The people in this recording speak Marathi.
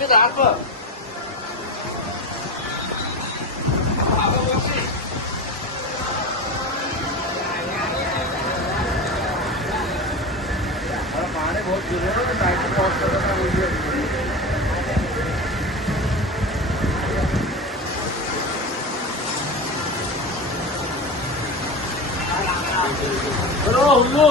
भी हाथ पर पानी बहुत गिर रहा है टाइम बहुत कर रहा है हेलो हुल्लू